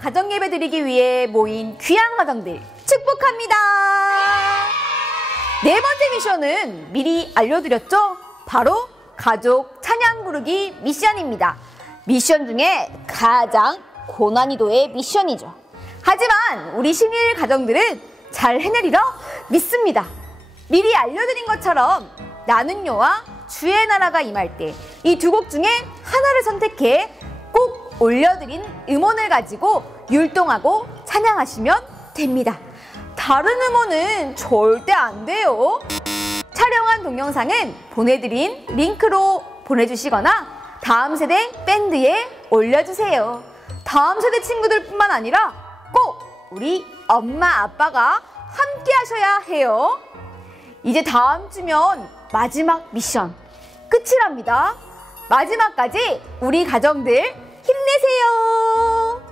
가정예배 드리기 위해 모인 귀한 가정들 축복합니다. 네 번째 미션은 미리 알려드렸죠? 바로 가족 찬양 부르기 미션입니다. 미션 중에 가장 고난이도의 미션이죠. 하지만 우리 신일 가정들은 잘 해내리라 믿습니다. 미리 알려드린 것처럼 나는요와 주의 나라가 임할 때 이 두 곡 중에 하나를 선택해 꼭 올려드린 음원을 가지고 율동하고 찬양하시면 됩니다. 다른 음원은 절대 안 돼요. 촬영한 동영상은 보내드린 링크로 보내주시거나 다음 세대 밴드에 올려주세요. 다음 세대 친구들뿐만 아니라 꼭 우리 엄마 아빠가 함께 하셔야 해요. 이제 다음 주면 마지막 미션 끝이랍니다. 마지막까지 우리 가정들 힘내세요.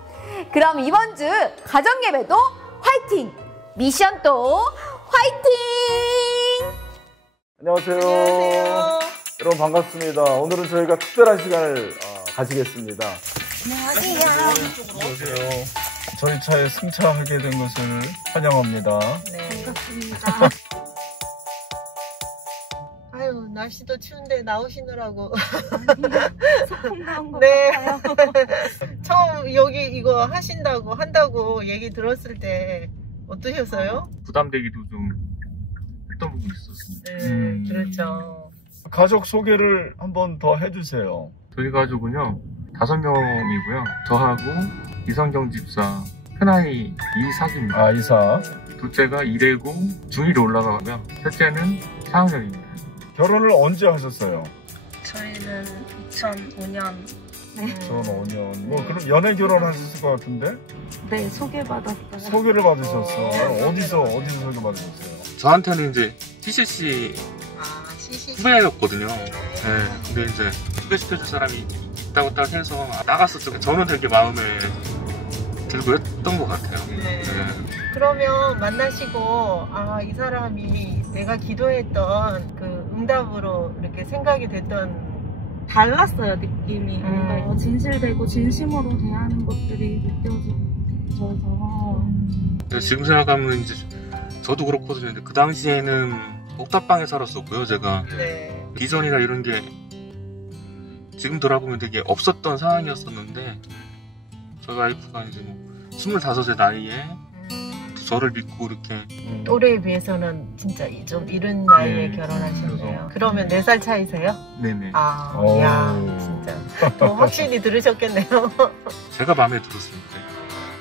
그럼 이번 주 가정예배도 화이팅! 미션도 화이팅! 안녕하세요. 여러분 반갑습니다. 오늘은 저희가 특별한 시간을 가지겠습니다. 안녕하세요. 저희 차에 승차하게 된 것을 환영합니다. 네, 반갑습니다. 아유, 날씨도 추운데 나오시느라고. 소풍 나온 것 네. 같아요. 처음 여기 이거 한다고 얘기 들었을 때 어떠셨어요? 부담되기도 좀 했던 부분이 있었습니다. 네, 그렇죠. 가족 소개를 한번 더 해주세요. 저희 가족은요 5명이고요. 저하고 이성경 집사, 큰아이 이삭입니다. 아, 이삭. 둘째가 1회고 중1로 올라가고요. 셋째는 4학년입니다. 결혼을 언제 하셨어요? 저희는 2005년 저는 5년. 뭐 그럼 연애 결혼하셨을 것 같은데? 네 소개받았어요. 소개를 받으셨어. 어디서 소개받으셨어요? 저한테는 이제 TCC 후배였거든요. 네, 근데 이제 소개시켜줄 사람이 있다고 딱 해서 나갔었죠. 저는 되게 마음에 들고 했던 것 같아요. 네. 네. 그러면 만나시고 이 사람이 내가 기도했던 그 응답으로 이렇게 생각이 됐던 달랐어요 느낌이. 뭔가 진실되고 진심으로 대하는 것들이 느껴져서. 근데 지금 생각하면 이제 저도 그렇거든요. 근데 그 당시에는 옥탑방에 살았었고요. 제가 네. 비전이나 이런 게 지금 돌아보면 되게 없었던 상황이었었는데 저희 와이프가 이제 뭐 25의 나이에 저를 믿고 이렇게 또래에 비해서는 진짜 좀 이른 나이에 결혼하셨네요. 그러면 4살 차이세요? 네네. 야, 진짜 더 확실히 들으셨겠네요. 제가 마음에 들었습니다.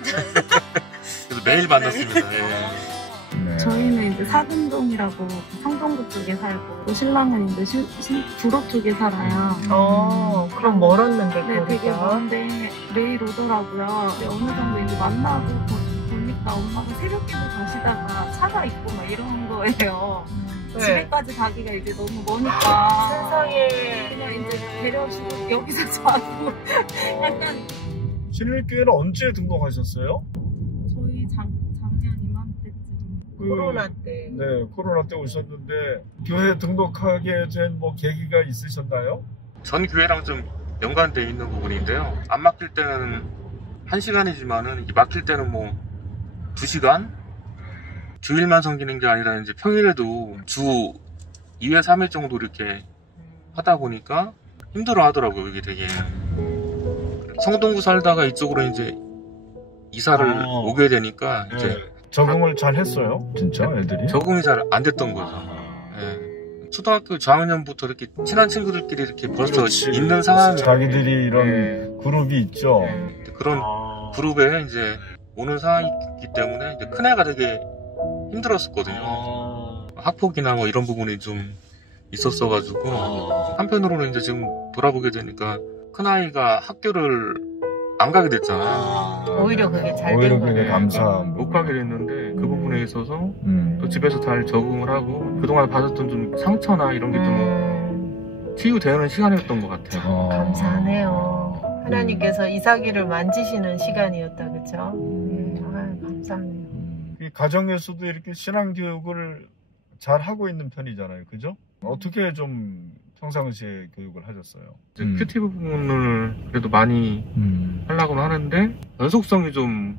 그래서 매일 만났습니다. 네. 저희는 이제 사등동이라고 성동구 쪽에 살고, 또 신랑은 이제 구로 쪽에 살아요. 그럼 멀었는데. 네, 되게 먼데 매일 오더라고요. 근데 어느 정도 이제 만나고 보니까 엄마가 새벽에도 가시다가 차가 있고 막 이런 거예요. 네. 집에까지 가기가 이제 너무 머니까 세상에 그냥 이제 데려오시고 여기서 자고 약간. 신일교회는 언제 등록하셨어요? 저희 작년 이맘때쯤. 코로나 때. 네, 코로나 때 오셨는데 교회 등록하게 된 뭐 계기가 있으셨나요? 전 교회랑 좀 연관되어 있는 부분인데요. 안 막힐 때는 1시간이지만은 막힐 때는 뭐 2시간? 주일만 섬기는 게 아니라 이제 평일에도 주 2회, 3회 정도 이렇게 하다 보니까 힘들어 하더라고요. 이게 되게. 성동구 살다가 이쪽으로 이제 이사를 오게 되니까 이제 네. 적응을 잘 했어요? 진짜 애들이? 적응이 잘 안 됐던 거죠. 네. 초등학교 저학년부터 이렇게 친한 친구들끼리 이렇게 벌써 그렇지. 있는 상황이 자기들이 이런 그룹이 있죠. 그런 그룹에 이제 오는 상황이기 때문에 이제 큰애가 되게 힘들었었거든요. 학폭이나 뭐 이런 부분이 좀 있었어가지고 한편으로는 이제 지금 돌아보게 되니까 큰아이가 학교를 안 가게 됐잖아요. 오히려 그게 잘 오히려 된 그게 거예요. 감사한. 못 가게 됐는데 그 부분에 있어서 또 집에서 잘 적응을 하고 그동안 받았던 좀 상처나 이런 게 좀 치유되는 시간이었던 것 같아요. 감사하네요. 하나님께서 이삭이를 만지시는 시간이었다, 그렇죠? 감사합니다. 이 가정에서도 이렇게 신앙교육을 잘 하고 있는 편이잖아요, 그죠? 어떻게 좀 평상시에 교육을 하셨어요? 큐티 부분을 그래도 많이 하려고 하는데 연속성이 좀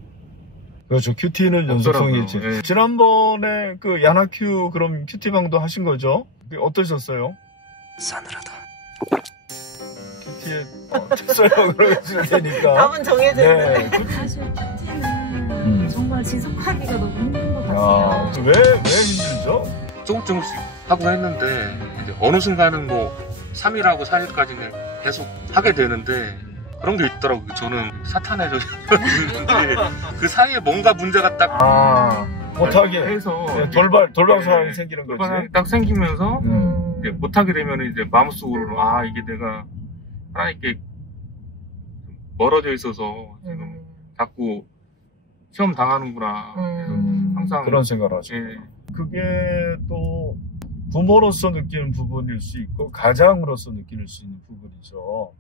그렇죠. 큐티는 연속성이 있지. 네. 지난번에 그 야나큐 그럼 큐티방도 하신 거죠? 어떠셨어요? 싸늘하다. 큐티에 됐어요. 그러실 테니까. 답은 정해져 있는데. 네. 사실 큐티는 정말 지속하기가 너무 힘든 것 같아요. 왜 힘들죠? 조금씩 하고 했는데 이제 어느 순간은 뭐 3일하고 4일까지는 계속 하게 되는데 그런 게 있더라고요. 저는 사탄에 있는데 그 사이에 뭔가 문제가 딱 못하게 해서 네, 돌발 상황이 생기는 거지. 돌발상이 딱 생기면서 이제 못하게 되면 이제 마음속으로 이게 내가 하나님께 멀어져 있어서 지금 자꾸 시험 당하는구나. 항상 그런 생각을 하죠. 예. 그게 또 부모로서 느끼는 부분일 수 있고 가장으로서 느낄 수 있는 부분이죠.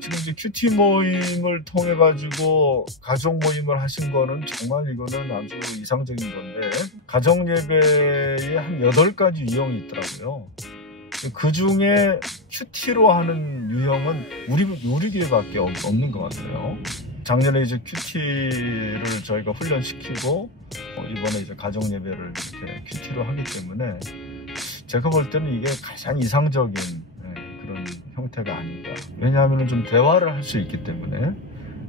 지금 이제 큐티 모임을 통해 가지고 가족 모임을 하신 거는 정말 이거는 아주 이상적인 건데 가정 예배에 한 8가지 유형이 있더라고요. 그 중에 큐티로 하는 유형은 우리 교회밖에 없는 것 같아요. 작년에 이제 큐티를 저희가 훈련시키고 이번에 이제 가정 예배를 이렇게 큐티로 하기 때문에 제가 볼 때는 이게 가장 이상적인 그런 형태가 아닌가. 왜냐하면 좀 대화를 할 수 있기 때문에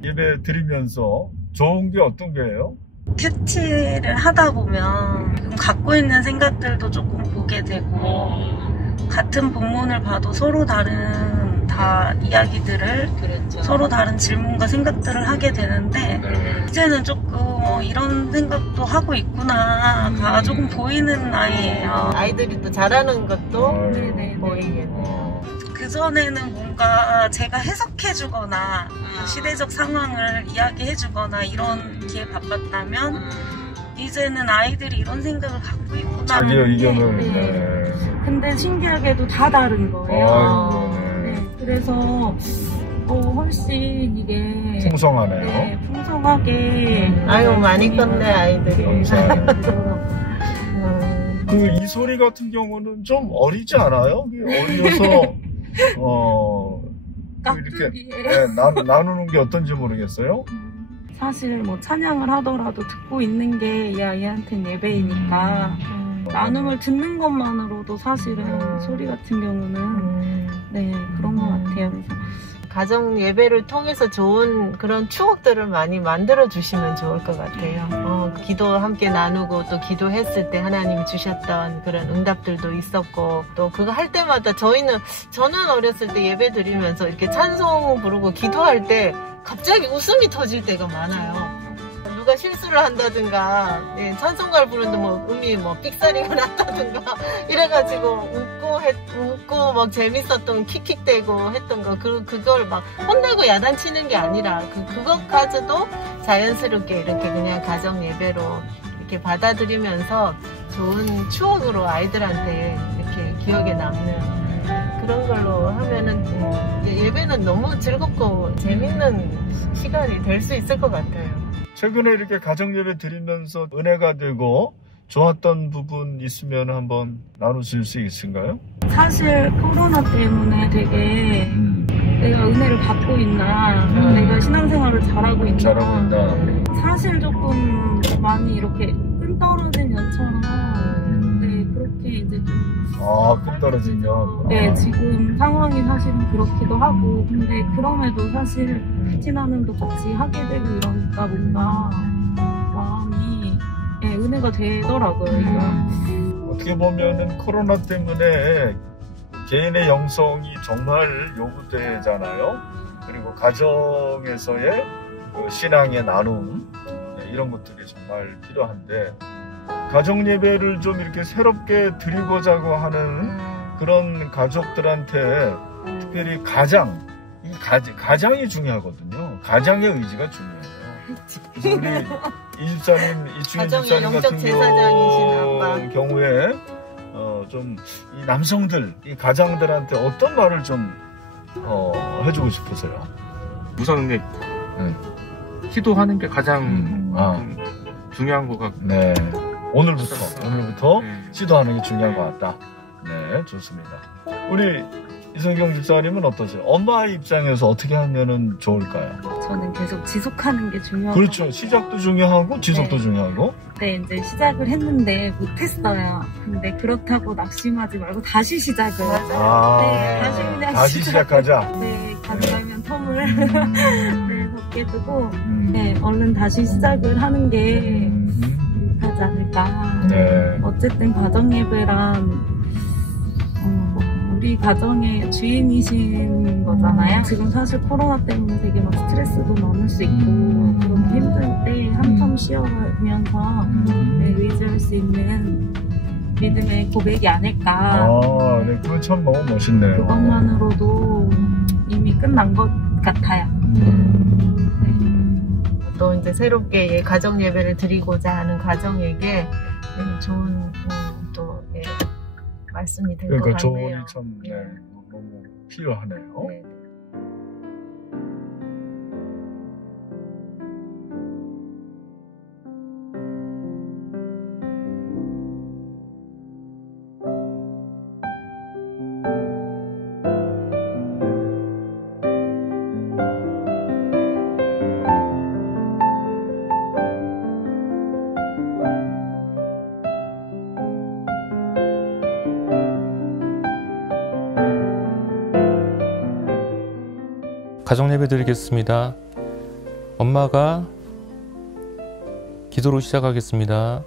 예배 드리면서 좋은 게 어떤 게예요? 큐티를 하다 보면 갖고 있는 생각들도 조금 보게 되고 같은 본문을 봐도 서로 다른 이야기들을 그렇죠. 서로 다른 질문과 생각들을 하게 되는데 이제는 조금 이런 생각도 하고 있구나가 조금 보이는 나이예요. 아이들이 또 잘하는 것도 네네. 보이겠네요. 그전에는 뭔가 제가 해석해주거나 시대적 상황을 이야기해주거나 이런 기에 바빴다면 이제는 아이들이 이런 생각을 갖고 있구나. 자기 의견을. 네. 근데 신기하게도 다 다른 거예요. 네. 그래서 훨씬 이게 풍성하네요. 네, 풍성하게 아유 많이 컸네 아이들이. 그 이소리 같은 경우는 좀 어리지 않아요? 어려서 이렇게 나누는 게 어떤지 모르겠어요. 사실 뭐 찬양을 하더라도 듣고 있는 게 이 아이한테는 예배이니까 나눔을 듣는 것만으로도 사실은 소리 같은 경우는 네 그런 것 같아요. 그래서 가정 예배를 통해서 좋은 그런 추억들을 많이 만들어 주시면 좋을 것 같아요. 기도 함께 나누고 또 기도했을 때 하나님이 주셨던 그런 응답들도 있었고 또 그거 할 때마다 저는 어렸을 때 예배 드리면서 이렇게 찬송 부르고 기도할 때 갑자기 웃음이 터질 때가 많아요. 누가 실수를 한다든가 찬송가를 부르는데 음이 삑사리가 났다든가 이래가지고 웃고 막 재밌었던 킥킥대고 했던 거 그걸 막 혼내고 야단치는 게 아니라 그것까지도 자연스럽게 이렇게 그냥 가정 예배로 이렇게 받아들이면서 좋은 추억으로 아이들한테 이렇게 기억에 남는 그런 걸로 하면은 예배는 너무 즐겁고 재밌는 시간이 될 수 있을 것 같아요. 최근에 이렇게 가정 예배 드리면서 은혜가 되고 좋았던 부분 있으면 한번 나누실 수 있으신가요? 사실 코로나 때문에 되게 내가 은혜를 받고 있나 내가 신앙생활을 잘하고 있나 사실 조금 많이 이렇게 끈 떨어진 연처럼 네 그렇게 이제 좀 끈 떨어지면 네 지금 상황이 사실은 그렇기도 하고 근데 그럼에도 사실 큐티나눔도 같이 하게 되고 이러니까 뭔가 마음이 네, 은혜가 되더라고요. 어떻게 보면은 코로나 때문에 개인의 영성이 정말 요구되잖아요. 그리고 가정에서의 그 신앙의 나눔 이런 것들이 정말 필요한데 가정 예배를 좀 이렇게 새롭게 드리고자고 하는 그런 가족들한테 특별히 가장이 중요하거든요. 가장의 의지가 중요해요. 우리 이주인 집사님 같은 경우에 좀 이 남성들, 이 가장들한테 어떤 말을 좀 해주고 싶으세요? 우선 기도하는 게 가장 중요한 것 같고 네. 오늘부터 시도하는 게 중요한 것 같다. 네. 네, 좋습니다. 우리 이성경 집사님은 어떠세요? 엄마의 입장에서 어떻게 하면은 좋을까요? 저는 계속 지속하는 게 중요하고. 그렇죠. 시작도 중요하고 지속도 네. 중요하고. 네, 이제 시작을 했는데 못했어요. 근데 그렇다고 낙심하지 말고 다시 시작을. 네, 다시 그냥 다시 시작하자. 네, 가능하면 텀을 네, 적게 두고 네, 얼른 다시 시작을 하는 게 하지 않을까. 네. 어쨌든 가정예배란 우리 가정의 주인이신 거잖아요. 지금 사실 코로나 때문에 되게 막 스트레스도 많을 수 있고 그렇게 힘들 때 한텀 쉬어가면서 네, 의지할 수 있는 믿음의 고백이 아닐까. 네, 그건 참 너무 멋있네요. 그것만으로도 이미 끝난 것 같아요. 또 이제 새롭게 가정 예배를 드리고자 하는 가정에게 좋은 또 말씀이 될 것 그러니까 같네요. 조언이 참 너무 필요하네요. 네. 가정 예배 드리겠습니다. 엄마가 기도로 시작하겠습니다.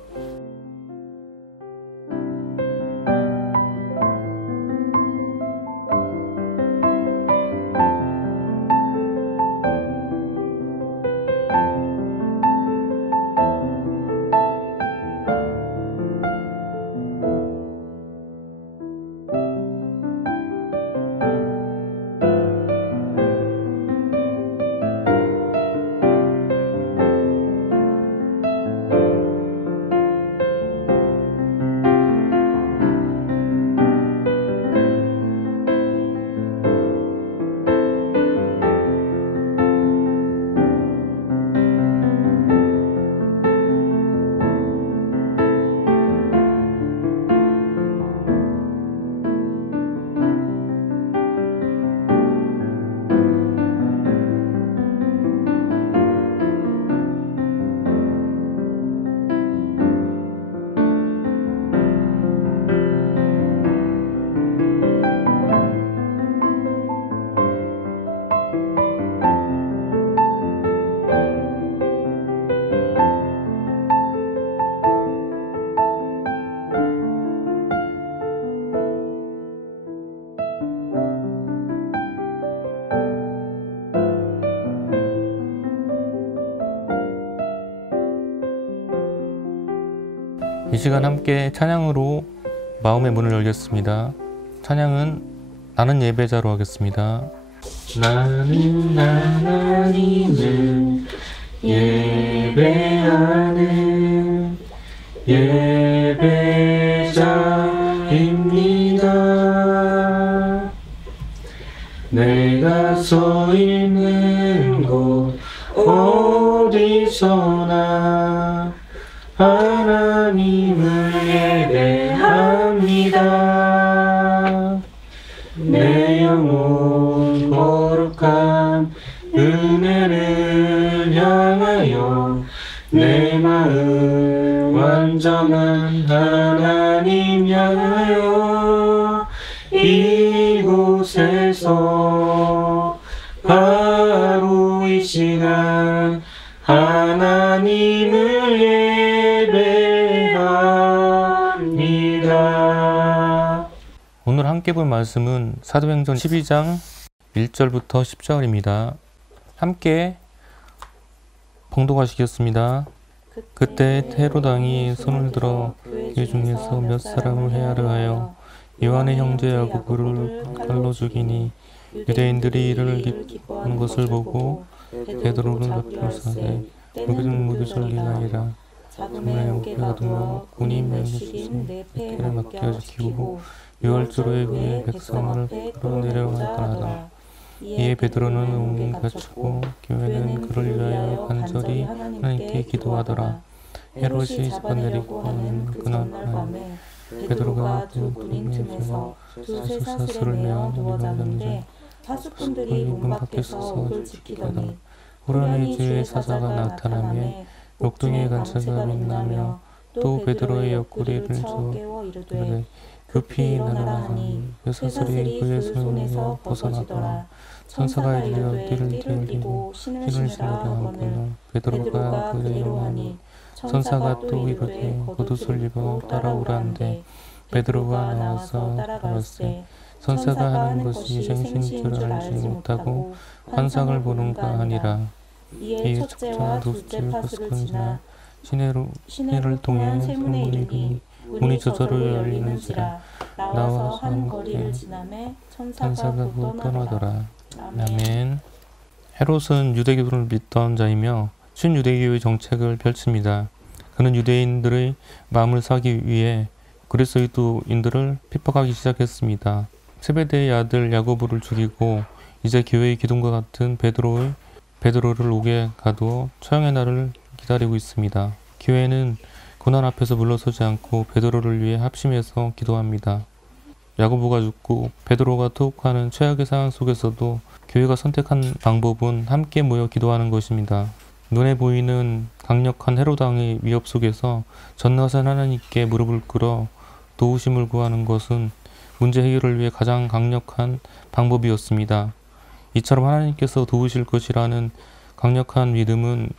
이 시간 함께 찬양으로 마음의 문을 열겠습니다. 찬양은 나는 예배자로 하겠습니다. 나는 하나님을 예배하는 예배자입니다. 내가 서 있는 곳 어디서나 하나님을 예배합니다. 내 영혼 거룩한 은혜를 향하여 내 마음 완전한 하나님 향하여 이곳에서 바로 이 시간 하나님을 예배합니다. 오늘 함께 볼 말씀은 사도행전 12장 1절부터 10절입니다. 함께 봉독하시겠습니다. 그때 헤롯 왕이 손을 들어 그 중에서 몇 사람을 해하려 하여 요한의 형제 야고보를 칼로 죽이니 유대인들이 이를 기뻐하는 것을 보고 베드로를 납치하되 우리는 무교절기가 아니라 정말 영계가 도모 군이 명령주신 백해를 맡겨 지키고 유월절에 그의 백성을 끌어내려가더라. 이에 베드로는 몸을 갖추고 교회는 그를 위하여 간절히 하나님께 기도하더라. 헤롯이 잡아내려고 하는 그날 밤에 베드로가 두 군인 틈에서 두세 사슬을 내어 두어 잡는데 사수꾼들이 문 밖에서 옥을 지키더니 우연히 주의 사자가 나타나며 녹둥이의 간체가 빛나며 또 베드로의 옆구리를 쳐 이르되 급히 일어나라 하니 그 사슬이 그의 손에서 벗어나더라. 천사가 이르러 띠를 띠고 신을 신으라 하거늘 베드로가 그대로 하니 천사가 또 이르되 겉옷을 입어 따라오라는데 베드로가 나와서 따라갈세 천사가 하는 것이 생신인 줄 알지 못하고 환상을 보는가 하니라. 이 첫째와 둘째 파수를 지나 시내를 통해 세문에 이르니 문이 저절로 열리는지라. 나와서 한 거리를 지나매 천사가 곧 떠나더라. 아멘. 헤롯은 유대교를 믿던 자이며 신유대교의 정책을 펼칩니다. 그는 유대인들의 마음을 사기 위해 그리스도인들을 핍박하기 시작했습니다. 세베대의 아들 야고보를 죽이고 이제 교회의 기둥과 같은 베드로를 옥에 가두어 처형의 날을 기다리고 있습니다. 교회는 고난 앞에서 물러서지 않고 베드로를 위해 합심해서 기도합니다. 야고보가 죽고 베드로가 투옥하는 최악의 상황 속에서도 교회가 선택한 방법은 함께 모여 기도하는 것입니다. 눈에 보이는 강력한 헤롯왕의 위협 속에서 전능하신 하나님께 무릎을 꿇어 도우심을 구하는 것은 문제 해결을 위해 가장 강력한 방법이었습니다. 이처럼 하나님께서 도우실 것이라는 강력한 믿음은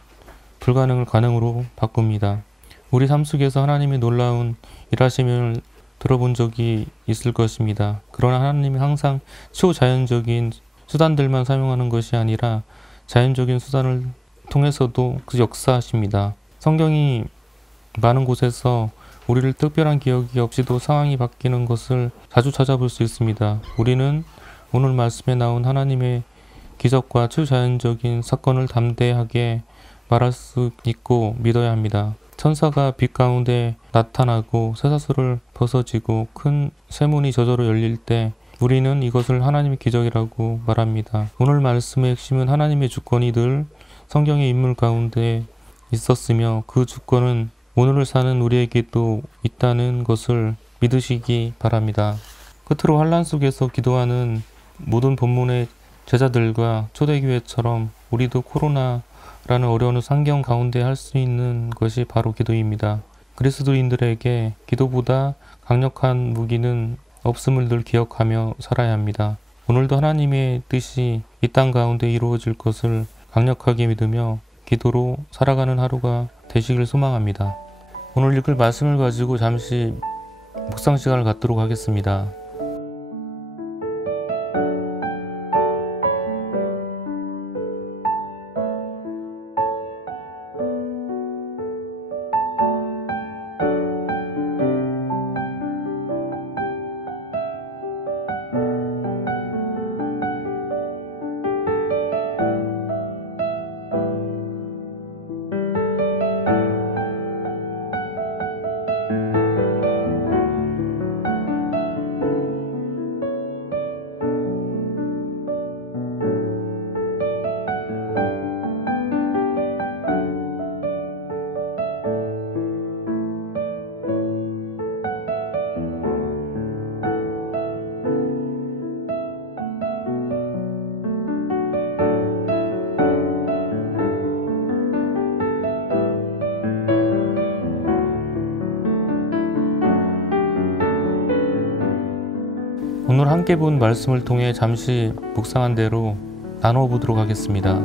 불가능을 가능으로 바꿉니다. 우리 삶 속에서 하나님의 놀라운 일하심을 들어본 적이 있을 것입니다. 그러나 하나님이 항상 초자연적인 수단들만 사용하는 것이 아니라 자연적인 수단을 통해서도 그 역사하십니다. 성경이 많은 곳에서 우리를 특별한 기억이 없이도 상황이 바뀌는 것을 자주 찾아볼 수 있습니다. 우리는 오늘 말씀에 나온 하나님의 기적과 초자연적인 사건을 담대하게 말할 수 있고 믿어야 합니다. 천사가 빛 가운데 나타나고 쇠사슬을 벗어지고 큰 쇠문이 저절로 열릴 때 우리는 이것을 하나님의 기적이라고 말합니다. 오늘 말씀의 핵심은 하나님의 주권이 늘 성경의 인물 가운데 있었으며 그 주권은 오늘을 사는 우리에게도 있다는 것을 믿으시기 바랍니다. 끝으로 환난 속에서 기도하는 모든 본문의 제자들과 초대교회처럼 우리도 코로나라는 어려운 환경 가운데 할 수 있는 것이 바로 기도입니다. 그리스도인들에게 기도보다 강력한 무기는 없음을 늘 기억하며 살아야 합니다. 오늘도 하나님의 뜻이 이 땅 가운데 이루어질 것을 강력하게 믿으며 기도로 살아가는 하루가 되시길 소망합니다. 오늘 읽을 말씀을 가지고 잠시 묵상 시간을 갖도록 하겠습니다. 오늘 함께 본 말씀을 통해 잠시 묵상한 대로 나누어 보도록 하겠습니다.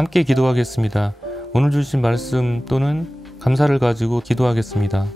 함께 기도하겠습니다. 오늘 주신 말씀 또는 감사를 가지고 기도하겠습니다.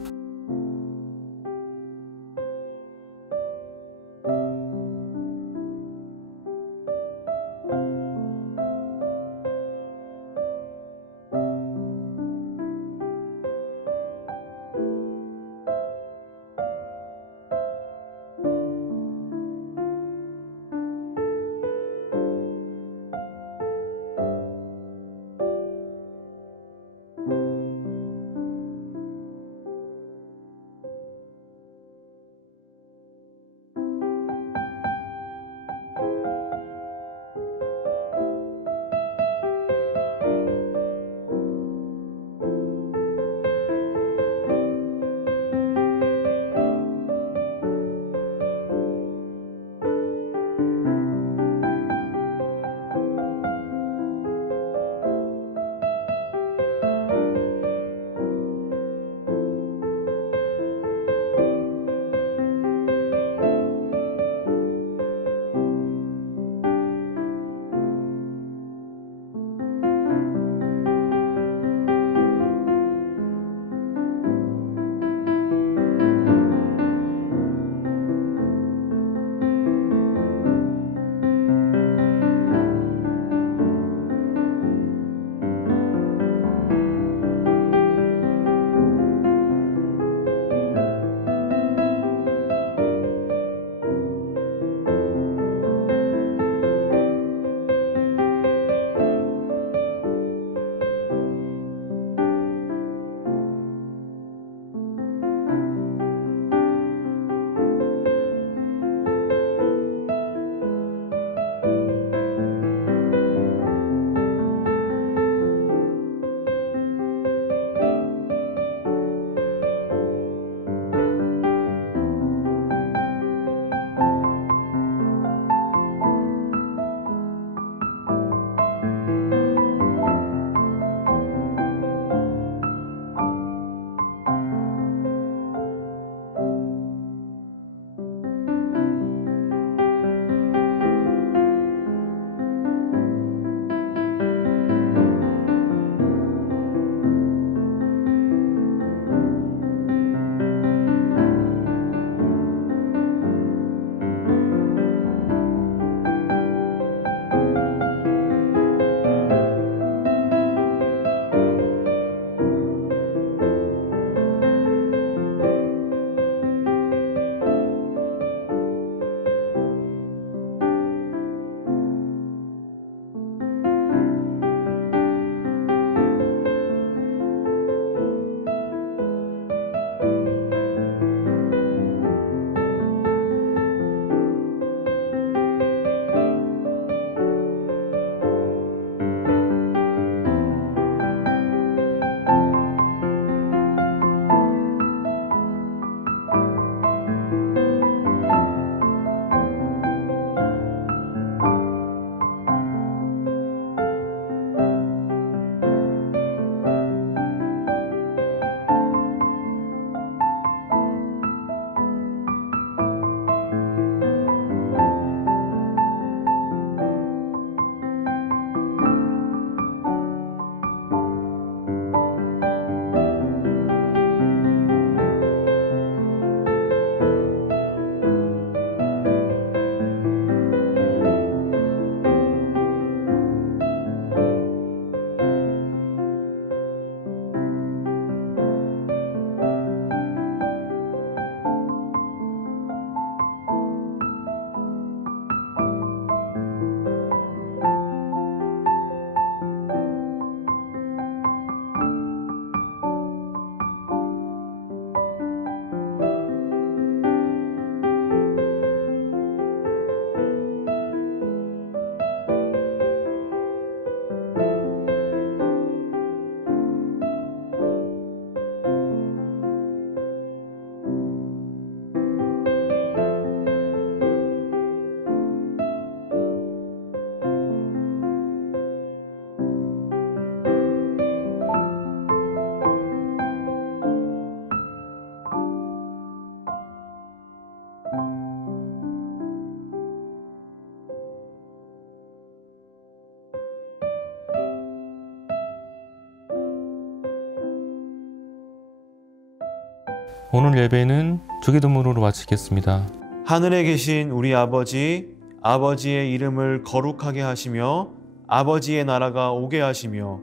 오늘 예배는 주기도문으로 마치겠습니다. 하늘에 계신 우리 아버지, 아버지의 이름을 거룩하게 하시며 아버지의 나라가 오게 하시며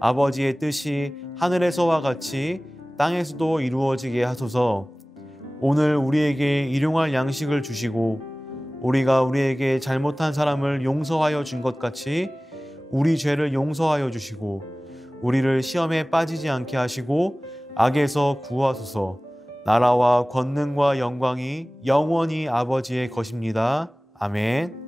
아버지의 뜻이 하늘에서와 같이 땅에서도 이루어지게 하소서. 오늘 우리에게 일용할 양식을 주시고 우리가 우리에게 잘못한 사람을 용서하여 준 것 같이 우리 죄를 용서하여 주시고 우리를 시험에 빠지지 않게 하시고 악에서 구하소서. 나라와 권능과 영광이 영원히 아버지의 것입니다. 아멘.